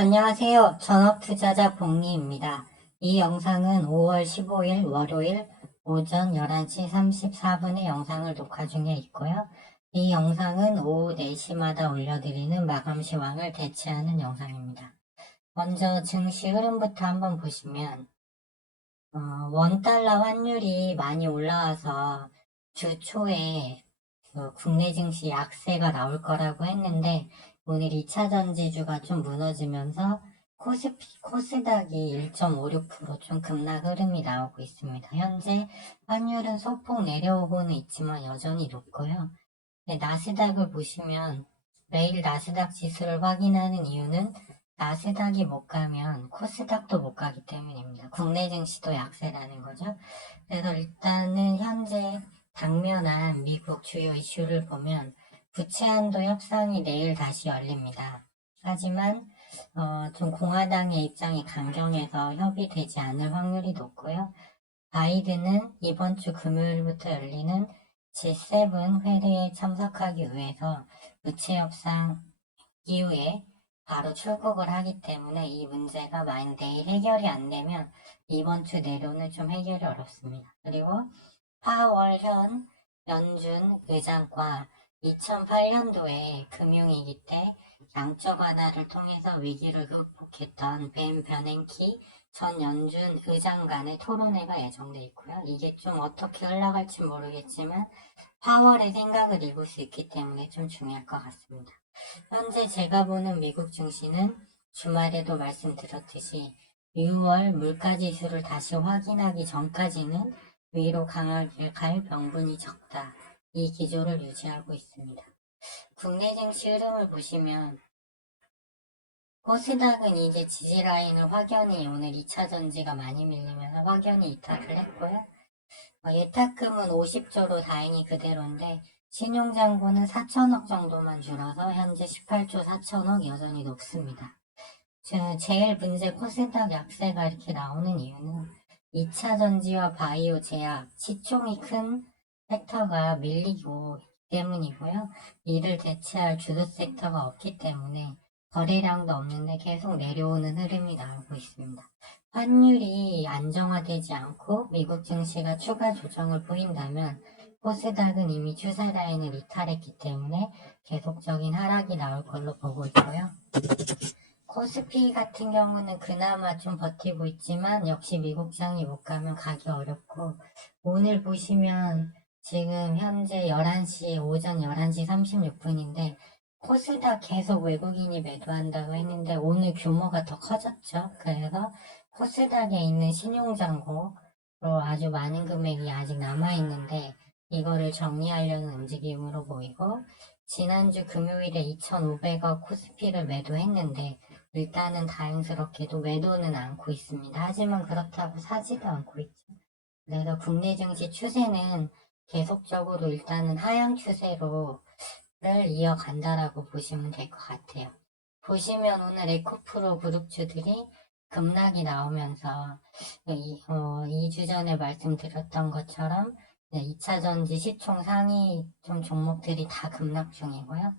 안녕하세요. 전업투자자 복리입니다. 이 영상은 5월 15일 월요일 오전 11시 34분에 영상을 녹화 중에 있고요. 이 영상은 오후 4시마다 올려드리는 마감 시황을 대체하는 영상입니다. 먼저 증시 흐름부터 한번 보시면 원달러 환율이 많이 올라와서 주 초에 국내 증시 약세가 나올 거라고 했는데 오늘 2차 전지주가 좀 무너지면서 코스닥이 1.56% 좀 급락 흐름이 나오고 있습니다. 현재 환율은 소폭 내려오고는 있지만 여전히 높고요. 네, 나스닥을 보시면 매일 나스닥 지수를 확인하는 이유는 나스닥이 못 가면 코스닥도 못 가기 때문입니다. 국내 증시도 약세라는 거죠. 그래서 일단은 현재 당면한 미국 주요 이슈를 보면 부채 한도 협상이 내일 다시 열립니다. 하지만 좀 공화당의 입장이 강경해서 협의되지 않을 확률이 높고요. 바이든은 이번 주 금요일부터 열리는 G7 회의에 참석하기 위해서 부채 협상 이후에 바로 출국을 하기 때문에 이 문제가 만약 내일 해결이 안 되면 이번 주 내로는 좀 해결이 어렵습니다. 그리고 파월 현 연준 의장과 2008년도에 금융위기 때 양적 완화를 통해서 위기를 극복했던 벤 베ernanke 전 연준 의장 간의 토론회가 예정돼 있고요. 이게 좀 어떻게 흘러갈지 모르겠지만 파월의 생각을 읽을 수 있기 때문에 좀 중요할 것 같습니다. 현재 제가 보는 미국 증시는 주말에도 말씀드렸듯이 6월 물가지수를 다시 확인하기 전까지는 위로 강하게 갈 명분이 적다. 이 기조를 유지하고 있습니다. 국내 증시 흐름을 보시면 코스닥은 이제 지지라인을 확연히 오늘 2차 전지가 많이 밀리면서 확연히 이탈을 했고요. 예탁금은 50조로 다행히 그대로인데 신용잔고는 4천억 정도만 줄어서 현재 18조 4천억 여전히 높습니다. 제일 문제 코스닥 약세가 이렇게 나오는 이유는 2차 전지와 바이오, 제약, 시총이 큰 섹터가 밀리고 있기 때문이고요. 이를 대체할 주도 섹터가 없기 때문에 거래량도 없는데 계속 내려오는 흐름이 나오고 있습니다. 환율이 안정화되지 않고 미국 증시가 추가 조정을 보인다면 코스닥은 이미 추세 라인을 이탈했기 때문에 계속적인 하락이 나올 걸로 보고 있고요. 코스피 같은 경우는 그나마 좀 버티고 있지만 역시 미국장이 못 가면 가기 어렵고 오늘 보시면 지금 현재 11시 오전 11시 36분인데 코스닥 계속 외국인이 매도한다고 했는데 오늘 규모가 더 커졌죠. 그래서 코스닥에 있는 신용잔고로 아주 많은 금액이 아직 남아있는데 이거를 정리하려는 움직임으로 보이고 지난주 금요일에 2,500억 코스피를 매도했는데 일단은 다행스럽게도 매도는 않고 있습니다. 하지만 그렇다고 사지도 않고 있죠. 그래서 국내 증시 추세는 계속적으로 일단은 하향 추세를 이어간다라고 보시면 될 것 같아요. 보시면 오늘 에코프로 그룹주들이 급락이 나오면서 2주 전에 말씀드렸던 것처럼 2차 전지 시총 상위 좀 종목들이 다 급락 중이고요.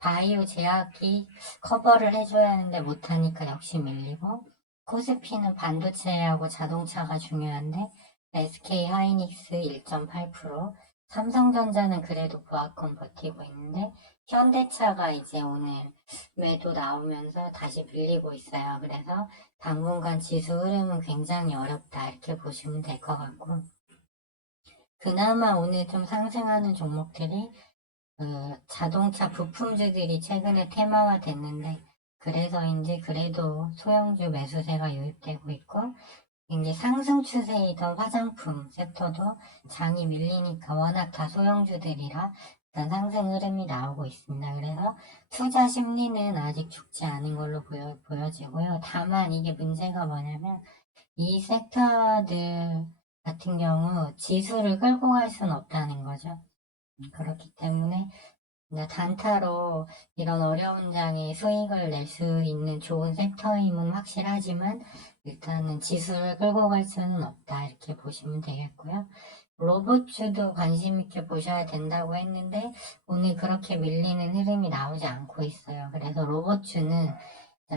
바이오 제약이 커버를 해줘야 하는데 못하니까 역시 밀리고 코스피는 반도체하고 자동차가 중요한데 SK 하이닉스 1.8%, 삼성전자는 그래도 부합권 버티고 있는데 현대차가 이제 오늘 매도 나오면서 다시 밀리고 있어요. 그래서 당분간 지수 흐름은 굉장히 어렵다 이렇게 보시면 될 것 같고 그나마 오늘 좀 상승하는 종목들이 자동차 부품주들이 최근에 테마화 됐는데 그래서인지 그래도 소형주 매수세가 유입되고 있고 이제 상승 추세이던 화장품 섹터도 장이 밀리니까 워낙 다 소형주들이라 일단 상승 흐름이 나오고 있습니다. 그래서 투자 심리는 아직 죽지 않은 걸로 보여지고요. 다만 이게 문제가 뭐냐면 이 섹터들 같은 경우 지수를 끌고 갈 수는 없다는 거죠. 그렇기 때문에 단타로 이런 어려운 장에 수익을 낼 수 있는 좋은 섹터임은 확실하지만 일단은 지수를 끌고 갈 수는 없다 이렇게 보시면 되겠고요. 로봇주도 관심 있게 보셔야 된다고 했는데 오늘 그렇게 밀리는 흐름이 나오지 않고 있어요. 그래서 로봇주는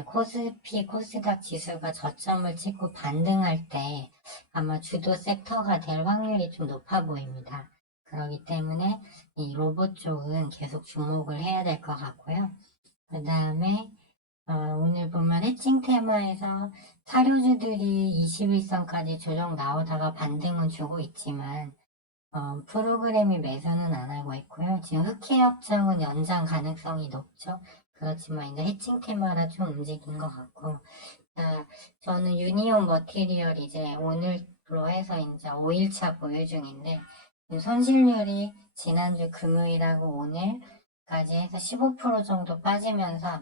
코스피, 코스닥 지수가 저점을 찍고 반등할 때 아마 주도 섹터가 될 확률이 좀 높아 보입니다. 그렇기 때문에 이 로봇 쪽은 계속 주목을 해야 될 것 같고요. 그 다음에 오늘 보면 해칭 테마에서 사료주들이 21선까지 조정 나오다가 반등은 주고 있지만 프로그램이 매수는 안 하고 있고요. 지금 흑해 협정은 연장 가능성이 높죠. 그렇지만 이제 해칭 테마라 좀 움직인 것 같고, 저는 유니온 머티리얼 이제 오늘로 해서 이제 5일차 보유 중인데, 손실률이 지난주 금요일하고 오늘까지 해서 15% 정도 빠지면서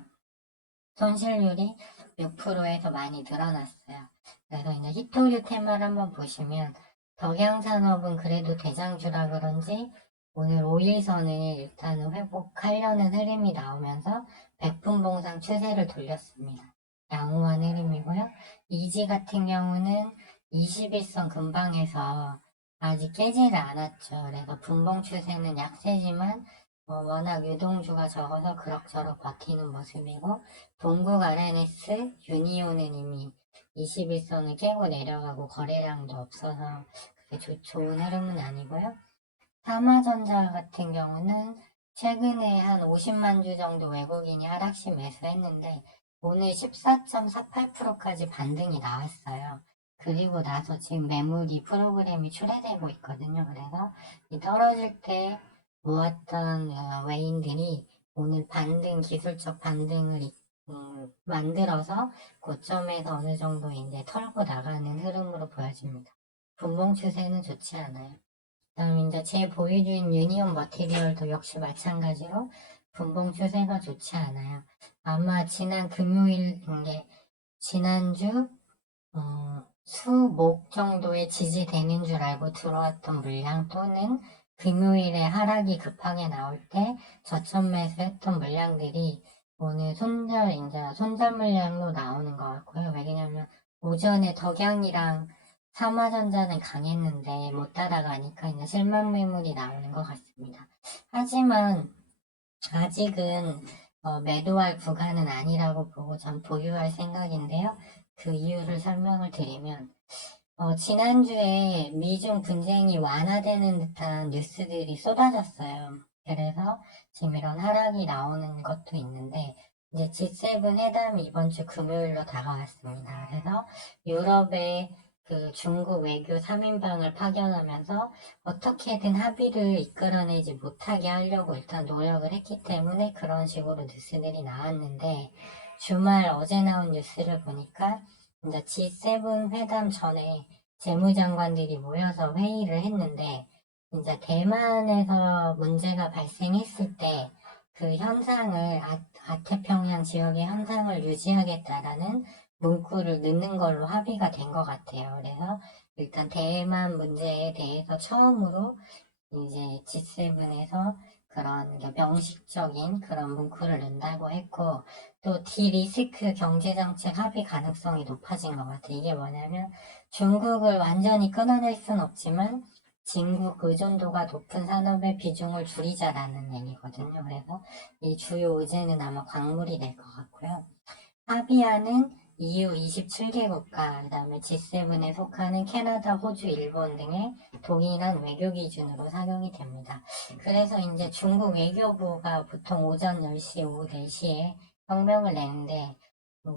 손실률이 6%에서 많이 늘어났어요. 그래서 이제 히토류 테마를 한번 보시면 덕양산업은 그래도 대장주라 그런지 오늘 5일선을 일단은 회복하려는 흐름이 나오면서 백분봉상 추세를 돌렸습니다. 양호한 흐름이고요. 이지 같은 경우는 21선 근방에서 아직 깨지를 않았죠. 그래서 분봉 추세는 약세지만 워낙 유동주가 적어서 그럭저럭 버티는 모습이고, 동국 RNS, 유니온은 이미 21선을 깨고 내려가고 거래량도 없어서 그게 좋은 흐름은 아니고요. 삼화전자 같은 경우는 최근에 한 50만 주 정도 외국인이 하락시 매수했는데 오늘 14.48%까지 반등이 나왔어요. 그리고 나서 지금 매물이 프로그램이 출회되고 있거든요. 그래서 이 떨어질 때 모았던 외인들이 오늘 반등, 기술적 반등을 만들어서 고점에서 어느 정도 이제 털고 나가는 흐름으로 보여집니다. 분봉 추세는 좋지 않아요. 그다음 이제 제 보유주인 유니온 머티리얼도 역시 마찬가지로 분봉 추세가 좋지 않아요. 아마 지난 금요일 게 지난주 수목 정도의 지지되는 줄 알고 들어왔던 물량 또는 금요일에 하락이 급하게 나올 때 저점 매수했던 물량들이 오늘 손절 물량로 나오는 것 같고요. 왜냐면 오전에 덕양이랑 삼화전자는 강했는데 못 따라가니까 이제 실망 매물이 나오는 것 같습니다. 하지만 아직은 매도할 구간은 아니라고 보고 전 보유할 생각인데요. 그 이유를 설명을 드리면 지난주에 미중 분쟁이 완화되는 듯한 뉴스들이 쏟아졌어요. 그래서 지금 이런 하락이 나오는 것도 있는데 이제 G7 회담이 이번 주 금요일로 다가왔습니다. 그래서 유럽의 그 중국 외교 3인방을 파견하면서 어떻게든 합의를 이끌어내지 못하게 하려고 일단 노력을 했기 때문에 그런 식으로 뉴스들이 나왔는데 주말 어제 나온 뉴스를 보니까 이제 G7 회담 전에 재무장관들이 모여서 회의를 했는데 이제 대만에서 문제가 발생했을 때 그 현상을 아태평양 지역의 현상을 유지하겠다라는 문구를 넣는 걸로 합의가 된 것 같아요. 그래서 일단 대만 문제에 대해서 처음으로 이제 G7에서 그런 명식적인 그런 문구를 넣는다고 했고 또 디리스크 경제정책 합의 가능성이 높아진 것 같아요. 이게 뭐냐면 중국을 완전히 끊어낼 순 없지만 중국 의존도가 높은 산업의 비중을 줄이자라는 얘기거든요. 그래서 이 주요 의제는 아마 광물이 될 것 같고요. 합의안은 EU 27개국과 그 다음에 G7에 속하는 캐나다, 호주, 일본 등의 동일한 외교 기준으로 작용이 됩니다. 그래서 이제 중국 외교부가 보통 오전 10시, 오후 4시에 성명을 내는데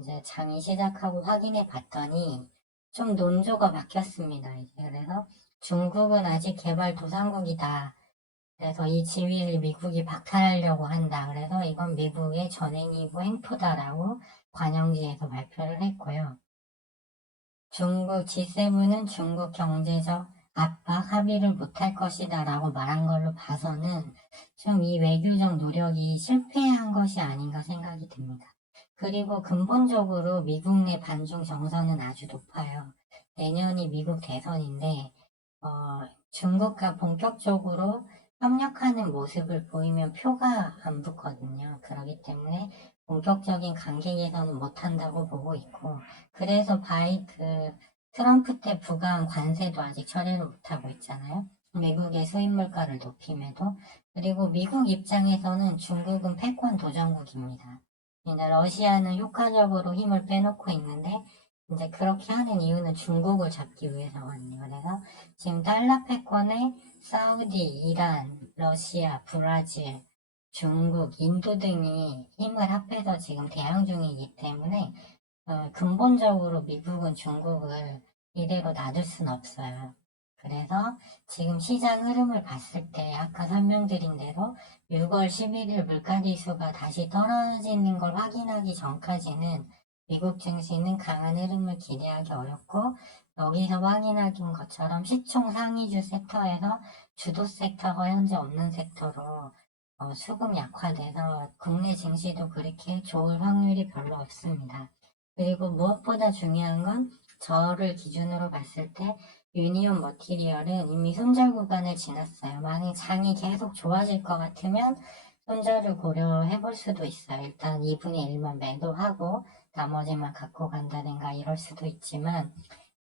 이제 장이 시작하고 확인해 봤더니 좀 논조가 바뀌었습니다. 이제 그래서 중국은 아직 개발도상국이다. 그래서 이 지위를 미국이 박탈하려고 한다. 그래서 이건 미국의 전횡이고 행포다라고 관영지에서 발표를 했고요. 중국 G7은 중국 경제적 압박 합의를 못할 것이다 라고 말한 걸로 봐서는 좀 이 외교적 노력이 실패한 것이 아닌가 생각이 듭니다. 그리고 근본적으로 미국 내 반중 정서는 아주 높아요. 내년이 미국 대선인데 중국과 본격적으로 협력하는 모습을 보이면 표가 안 붙거든요. 그렇기 때문에 본격적인 관계 개선은 못한다고 보고 있고 그래서 트럼프 때 부과한 관세도 아직 처리를 못하고 있잖아요. 미국의 수입 물가를 높임에도 그리고 미국 입장에서는 중국은 패권 도전국입니다. 이제 러시아는 효과적으로 힘을 빼놓고 있는데 이제 그렇게 하는 이유는 중국을 잡기 위해서거든요. 그래서 지금 달러 패권에 사우디, 이란, 러시아, 브라질, 중국, 인도 등이 힘을 합해서 지금 대항 중이기 때문에 근본적으로 미국은 중국을 이대로 놔둘 수는 없어요. 그래서 지금 시장 흐름을 봤을 때 아까 설명드린 대로 6월 11일 물가지수가 다시 떨어지는 걸 확인하기 전까지는 미국 증시는 강한 흐름을 기대하기 어렵고 여기서 확인하신 것처럼 시총 상위주 섹터에서 주도 섹터가 현재 없는 섹터로 수급 약화돼서 국내 증시도 그렇게 좋을 확률이 별로 없습니다. 그리고 무엇보다 중요한 건 저를 기준으로 봤을 때 유니온 머티리얼은 이미 손절 구간을 지났어요. 만약 장이 계속 좋아질 것 같으면 손절을 고려해 볼 수도 있어요. 일단 2분의 1만 매도하고 나머지만 갖고 간다든가 이럴 수도 있지만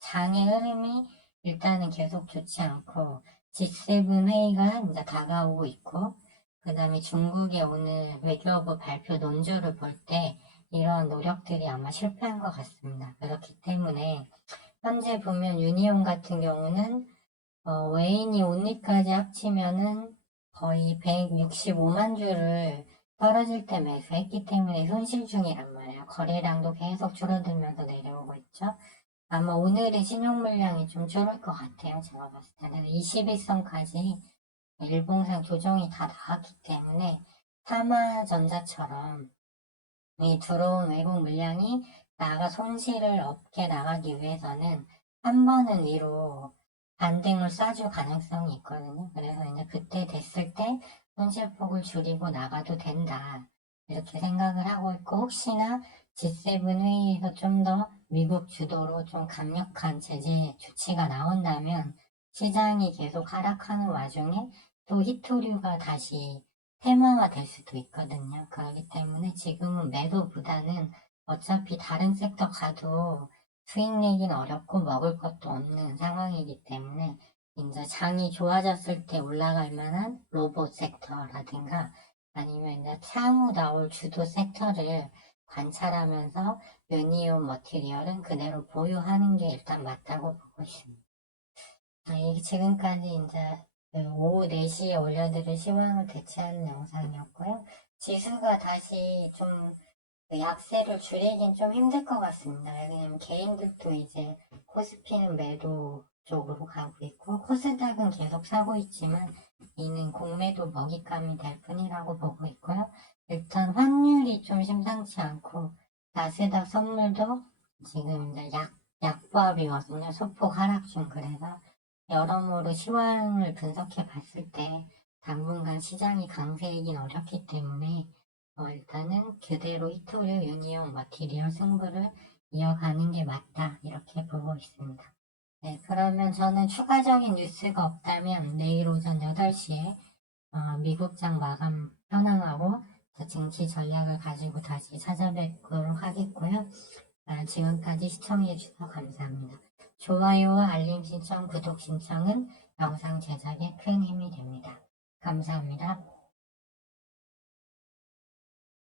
장의 흐름이 일단은 계속 좋지 않고 G7 회의가 이제 다가오고 있고 그 다음에 중국의 오늘 외교부 발표 논조를 볼 때 이런 노력들이 아마 실패한 것 같습니다. 그렇기 때문에 현재 보면 유니온 같은 경우는 웨인이 온리까지 합치면은 거의 165만 주를 떨어질 때 매수했기 때문에 손실 중이란 말이에요. 거래량도 계속 줄어들면서 내려오고 있죠. 아마 오늘의 신용 물량이 좀 줄을 것 같아요. 제가 봤을 때는 21선까지 일봉상 조정이 다 나왔기 때문에 삼화전자처럼 이 들어온 외국 물량이 나가 손실을 없게 나가기 위해서는 한 번은 위로 반등을 쏴줄 가능성이 있거든요. 그래서 이제 그때 됐을 때 손실폭을 줄이고 나가도 된다. 이렇게 생각을 하고 있고 혹시나 G7 회의에서 좀 더 미국 주도로 좀 강력한 제재 조치가 나온다면 시장이 계속 하락하는 와중에 또 히토류가 다시 테마화 될 수도 있거든요. 그렇기 때문에 지금은 매도보다는 어차피 다른 섹터 가도 수익 내긴 어렵고 먹을 것도 없는 상황이기 때문에 이제 장이 좋아졌을 때 올라갈 만한 로봇 섹터라든가 아니면 이제 향후 나올 주도 sek터를 관찰하면서 유니온 머티리얼은 그대로 보유하는 게 일단 맞다고 보고 있습니다. 지금까지 이제 오후 4시에 올려드릴 시황을 대체하는 영상이었고요. 지수가 다시 좀 약세를 줄이긴 좀 힘들 것 같습니다. 왜냐면 개인들도 이제 코스피는 매도 쪽으로 가고 있고 코스닥은 계속 사고 있지만 이는 공매도 먹잇감이 될 뿐이라고 보고 있고요. 일단 환율이 좀 심상치 않고 나스닥 선물도 지금 이제 약보합이거든요. 소폭 하락 중. 그래서 여러모로 시황을 분석해 봤을 때 당분간 시장이 강세이긴 어렵기 때문에 일단은 그대로 히토류 유니온 머티리얼 승부를 이어가는 게 맞다 이렇게 보고 있습니다. 네, 그러면 저는 추가적인 뉴스가 없다면 내일 오전 8시에 미국장 마감 현황하고 증시 전략을 가지고 다시 찾아뵙도록 하겠고요. 지금까지 시청해주셔서 감사합니다. 좋아요와 알림 신청, 구독 신청은 영상 제작에 큰 힘이 됩니다. 감사합니다.